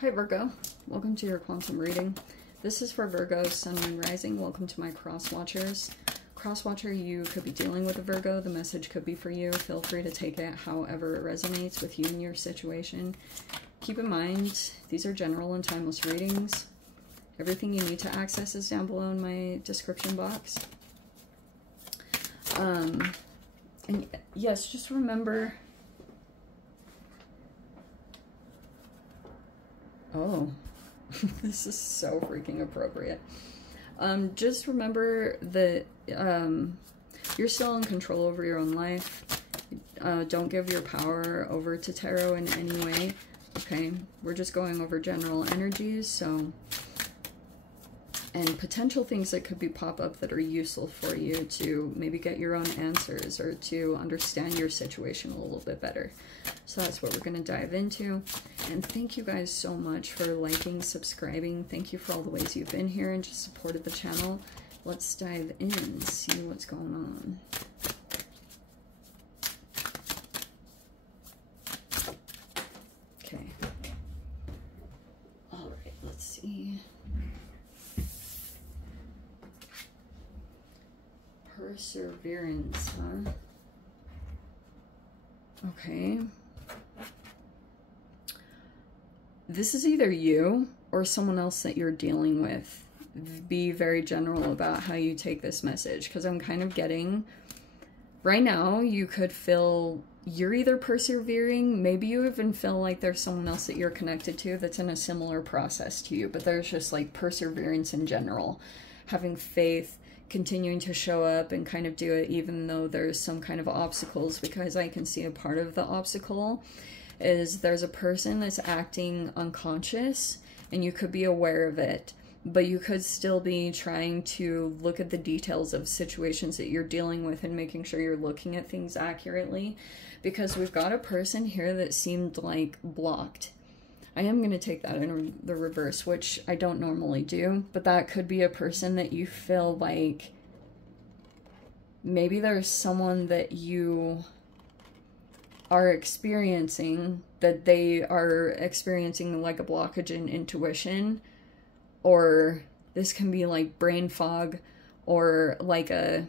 Hi Virgo, welcome to your quantum reading. This is for Virgo, Sun, Moon, Rising. Welcome to my cross watchers. Cross watcher, you could be dealing with a Virgo. The message could be for you. Feel free to take it however it resonates with you and your situation. Keep in mind, these are general and timeless readings. Everything you need to access is down below in my description box. And yes, just remember... Oh, this is so freaking appropriate. Just remember that you're still in control over your own life. Don't give your power over to tarot in any way. Okay, we're just going over general energies, so... And potential things that could be pop up that are useful for you to maybe get your own answers or to understand your situation a little bit better. So that's what we're going to dive into. And thank you guys so much for liking, subscribing. Thank you for all the ways you've been here and just supported the channel. Let's dive in and see what's going on. Okay. All right, let's see. Perseverance, huh? Okay. This is either you or someone else that you're dealing with. Be very general about how you take this message, because I'm kind of getting... Right now, you could feel you're either persevering, maybe you even feel like there's someone else that you're connected to that's in a similar process to you, but there's just like perseverance in general. Having faith, continuing to show up and kind of do it even though there's some kind of obstacles, because I can see a part of the obstacle is there's a person that's acting unconscious and you could be aware of it, but you could still be trying to look at the details of situations that you're dealing with and making sure you're looking at things accurately, because we've got a person here that seemed like blocked. I am going to take that in the reverse, which I don't normally do, but that could be a person that you feel like maybe there's someone that you are experiencing, that they are experiencing like a blockage in intuition, or this can be like brain fog or like a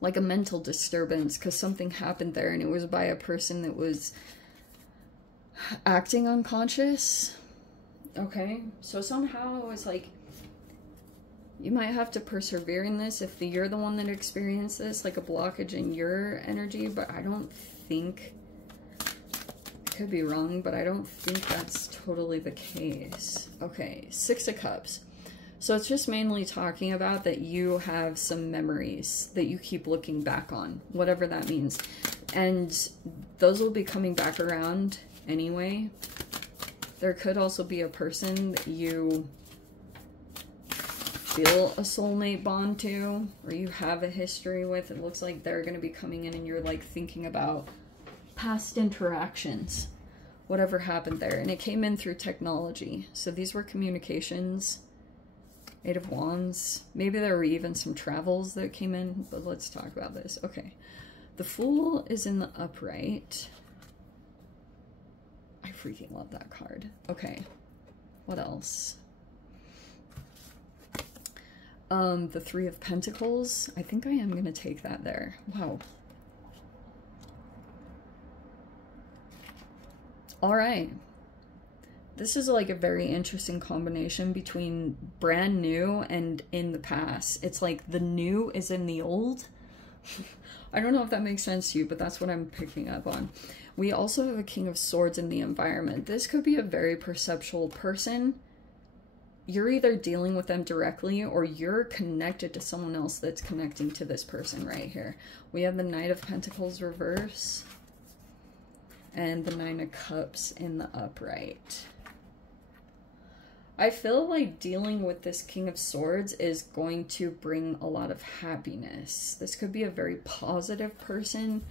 mental disturbance because something happened there and it was by a person that was acting unconscious. Okay, so somehow it's like you might have to persevere in this if you're the one that experienced this, like a blockage in your energy, but I don't think, I could be wrong, but I don't think that's totally the case. Okay, Six of Cups. So it's just mainly talking about that you have some memories that you keep looking back on, whatever that means. And those will be coming back around anyway. There could also be a person that you feel a soulmate bond to, or you have a history with. It looks like they're going to be coming in and you're like thinking about past interactions, whatever happened there. And it came in through technology. So these were communications. Eight of Wands. Maybe there were even some travels that came in, but let's talk about this. Okay. The Fool is in the upright. I freaking love that card. Okay. What else? The Three of Pentacles. I think I am going to take that there. Wow. All right. This is like a very interesting combination between brand new and in the past. It's like the new is in the old. I don't know if that makes sense to you, but that's what I'm picking up on. We also have a King of Swords in the environment. This could be a very perceptual person. You're either dealing with them directly or you're connected to someone else that's connecting to this person right here. We have the Knight of Pentacles reverse and the Nine of Cups in the upright. I feel like dealing with this King of Swords is going to bring a lot of happiness. This could be a very positive person,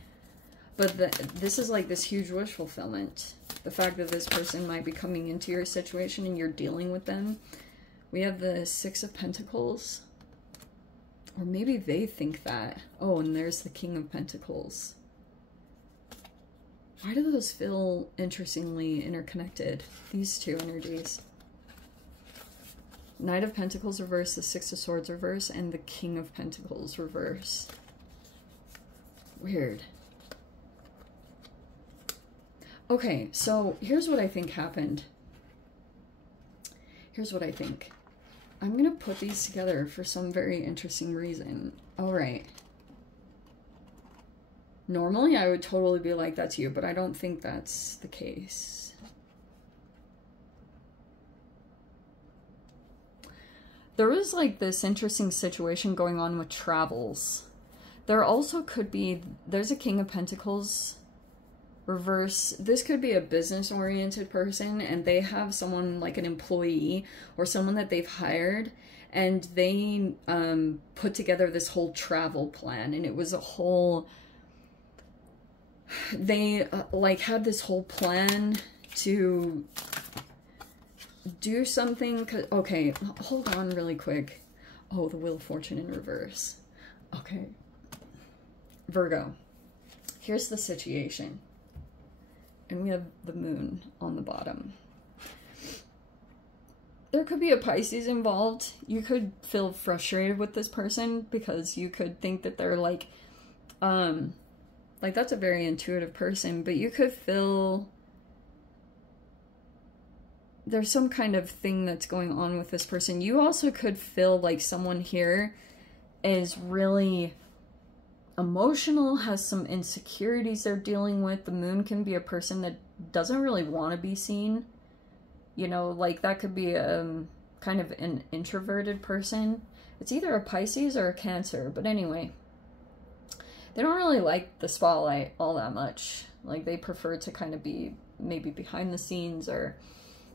but this is like this huge wish fulfillment. The fact that this person might be coming into your situation and you're dealing with them. We have the Six of Pentacles. Or maybe they think that. Oh, and there's the King of Pentacles. Why do those feel interestingly interconnected? These two energies. Knight of Pentacles reverse, the Six of Swords reverse, and the King of Pentacles reverse. Weird. Okay, so here's what I think happened. Here's what I think. I'm gonna put these together for some very interesting reason. All right. Normally I would totally be like, that's you, but I don't think that's the case. There was like this interesting situation going on with travels. There also could be, there's a King of Pentacles reverse. This could be a business-oriented person, and they have someone like an employee or someone that they've hired, and they put together this whole travel plan, and it was a whole, they like had this whole plan to do something. Okay, hold on really quick. Oh, the Wheel of Fortune in reverse. Okay, Virgo, here's the situation. And we have the moon on the bottom. There could be a Pisces involved. You could feel frustrated with this person because you could think that they're like that's a very intuitive person, but you could feel there's some kind of thing that's going on with this person. You also could feel like someone here is really emotional, has some insecurities they're dealing with. The moon can be a person that doesn't really want to be seen. You know, like that could be kind of an introverted person. It's either a Pisces or a Cancer, but anyway. They don't really like the spotlight all that much. Like they prefer to kind of be maybe behind the scenes, or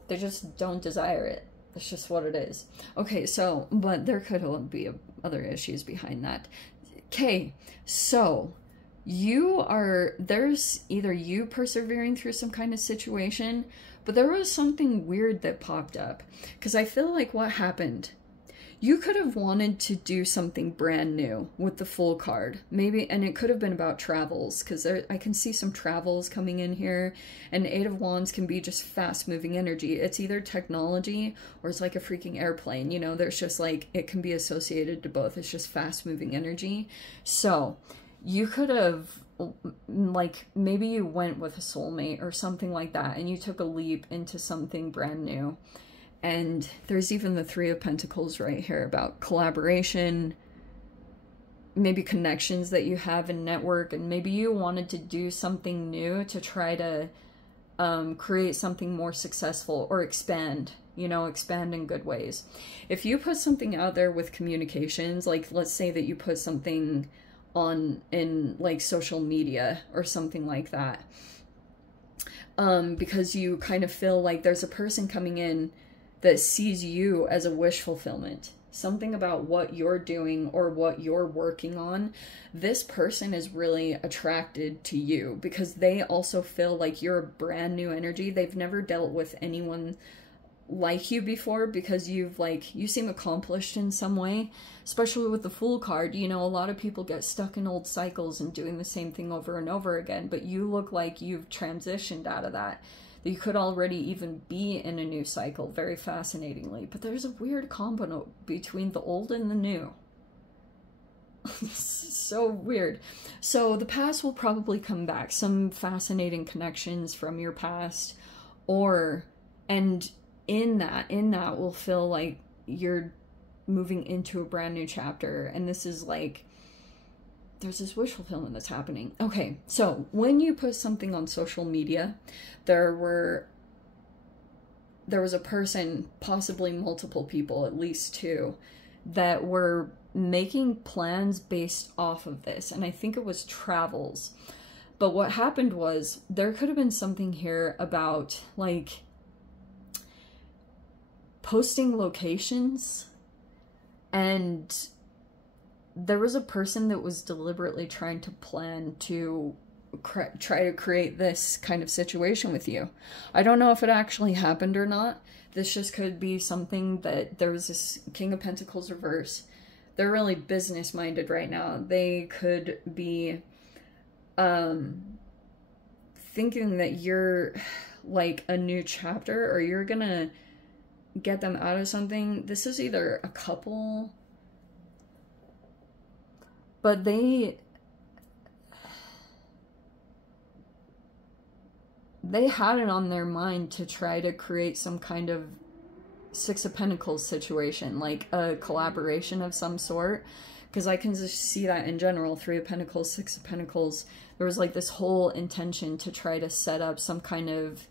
they just don't desire it. That's just what it is. Okay, so, but there could be other issues behind that. Okay, so there's either you persevering through some kind of situation, but there was something weird that popped up. Because I feel like what happened, you could have wanted to do something brand new with the Fool card. Maybe, and it could have been about travels, because I can see some travels coming in here, and Eight of Wands can be just fast-moving energy. It's either technology or it's like a freaking airplane, you know, there's just like, it can be associated to both. It's just fast-moving energy. So, you could have, like, maybe you went with a soulmate or something like that, and you took a leap into something brand new. And there's even the Three of Pentacles right here about collaboration, maybe connections that you have in network, and maybe you wanted to do something new to try to create something more successful or expand, you know, expand in good ways. If you put something out there with communications, like let's say that you put something in like social media or something like that, because you kind of feel like there's a person coming in that sees you as a wish fulfillment, something about what you're doing or what you're working on. This person is really attracted to you because they also feel like you're a brand new energy. They've never dealt with anyone like you before because you seem accomplished in some way, especially with the Fool card. You know, a lot of people get stuck in old cycles and doing the same thing over and over again, but you look like you've transitioned out of that. You could already even be in a new cycle, very fascinatingly. But there's a weird combo between the old and the new. So weird. So the past will probably come back. Some fascinating connections from your past. And in that will feel like you're moving into a brand new chapter. And this is like, there's this wish fulfillment that's happening. Okay, so when you put something on social media, there was a person, possibly multiple people, at least two, that were making plans based off of this. And I think it was travels. But what happened was there could have been something here about like posting locations, and there was a person that was deliberately trying to plan to try to create this kind of situation with you. I don't know if it actually happened or not. This just could be something that there was this King of Pentacles reverse. They're really business minded right now. They could be thinking that you're like a new chapter, or you're gonna get them out of something. This is either a couple, but they had it on their mind to try to create some kind of Six of Pentacles situation, like a collaboration of some sort, because I can just see that in general. Three of Pentacles, Six of Pentacles, there was like this whole intention to try to set up some kind of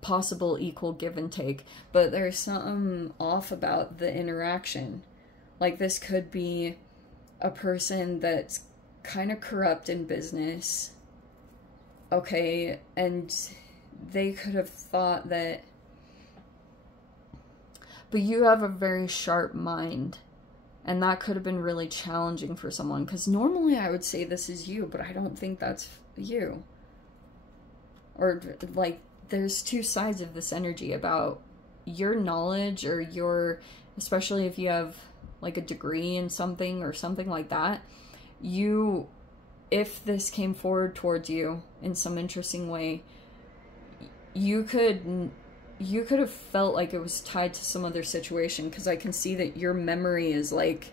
possible equal give and take, but there's something off about the interaction. Like, this could be a person that's kind of corrupt in business, okay, and they could have thought that, but you have a very sharp mind, and that could have been really challenging for someone, because normally I would say this is you, but I don't think that's you. Or, like, there's two sides of this energy about your knowledge, or your, especially if you have, like, a degree in something or something like that, you, if this came forward towards you in some interesting way, you could have felt like it was tied to some other situation, because I can see that your memory is like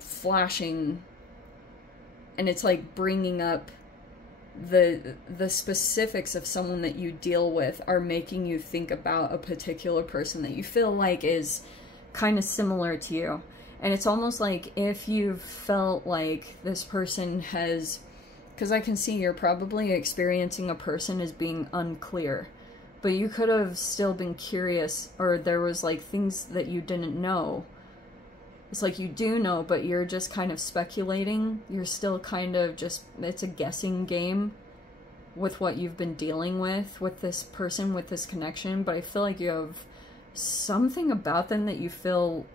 flashing, and it's like bringing up the specifics of someone that you deal with are making you think about a particular person that you feel like is kind of similar to you. And it's almost like if you've felt like this person has, because I can see you're probably experiencing a person as being unclear, but you could have still been curious, or there was like things that you didn't know. It's like you do know, but you're just kind of speculating. You're still kind of just, it's a guessing game with what you've been dealing with this person, with this connection. But I feel like you have something about them that you feel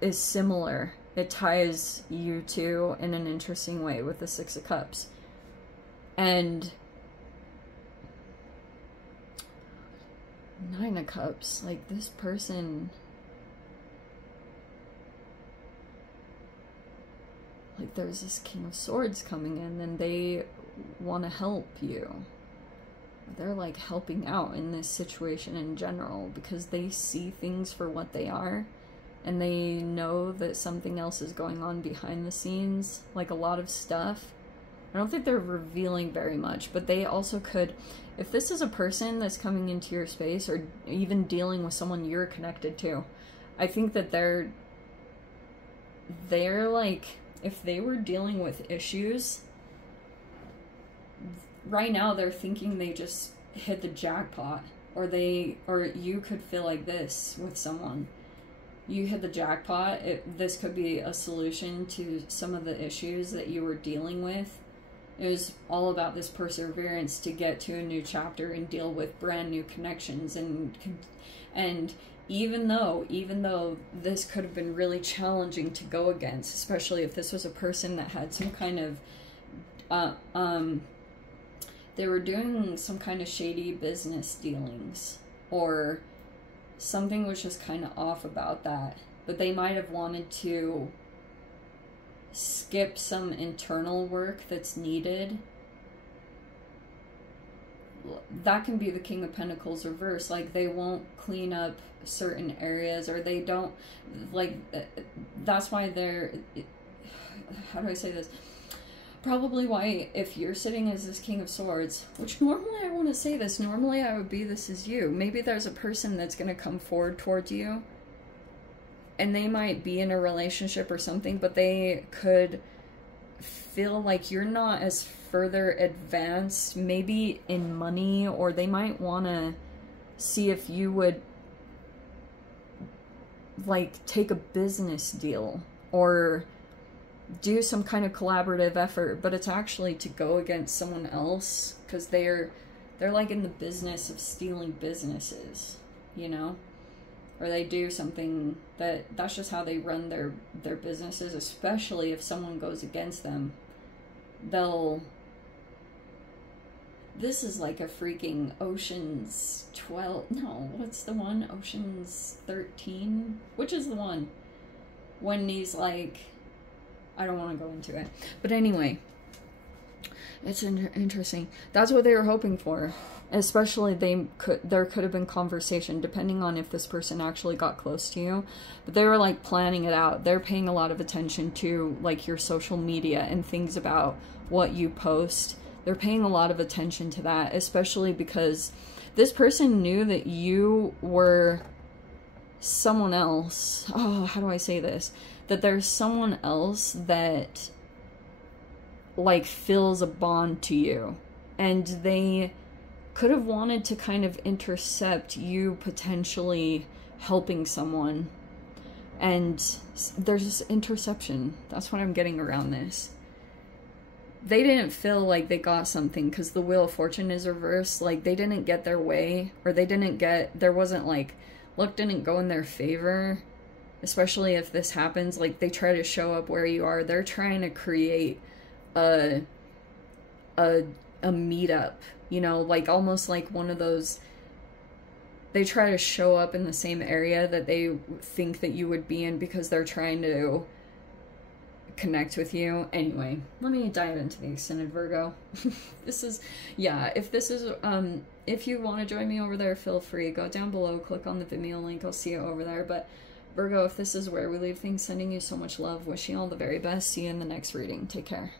is similar. It ties you two in an interesting way with the Six of Cups. And Nine of Cups, like this person, like there's this King of Swords coming in, and they want to help you. They're like helping out in this situation in general, because they see things for what they are, and they know that something else is going on behind the scenes, like a lot of stuff. I don't think they're revealing very much, but they also could, if this is a person that's coming into your space, or even dealing with someone you're connected to, I think that they're like, if they were dealing with issues, right now they're thinking they just hit the jackpot, or you could feel like this with someone. You hit the jackpot. This could be a solution to some of the issues that you were dealing with. It was all about this perseverance to get to a new chapter and deal with brand new connections, and even though this could have been really challenging to go against, especially if this was a person that had some kind of they were doing some kind of shady business dealings, or something was just kind of off about that, but they might have wanted to skip some internal work that's needed. That can be the King of Pentacles reverse. Like, they won't clean up certain areas, or they don't, like, that's why they're, how do I say this? Probably why, if you're sitting as this King of Swords, which normally I want to say this, normally I would be this is you. Maybe there's a person that's going to come forward towards you, and they might be in a relationship or something, but they could feel like you're not as further advanced, maybe in money, or they might want to see if you would, like, take a business deal, or do some kind of collaborative effort, but it's actually to go against someone else, because they're like in the business of stealing businesses, you know? Or they do something that's just how they run their businesses, especially if someone goes against them. This is like a freaking Ocean's 12, no, what's the one? Ocean's 13? Which is the one? When he's like, I don't want to go into it. But anyway, It's interesting. That's what they were hoping for. Especially there could have been conversation depending on if this person actually got close to you. But they were like planning it out. They're paying a lot of attention to like your social media and things about what you post. They're paying a lot of attention to that, especially because this person knew that you were someone else. Oh, how do I say this? That there's someone else that like feels a bond to you, and they could have wanted to kind of intercept you potentially helping someone, and there's this interception. That's what I'm getting around this. They didn't feel like they got something because the Wheel of Fortune is reversed. Like they didn't get their way, or there wasn't like luck didn't go in their favor. Especially if this happens, like they try to show up where you are. They're trying to create a meetup, you know, like almost like one of those, they try to show up in the same area that they think that you would be in because they're trying to connect with you. Anyway, let me dive into the extended Virgo. This is, yeah, if you want to join me over there, feel free, go down below, click on the Vimeo link, I'll see you over there. But Virgo, if this is where we leave things, sending you so much love, wishing you all the very best. See you in the next reading. Take care.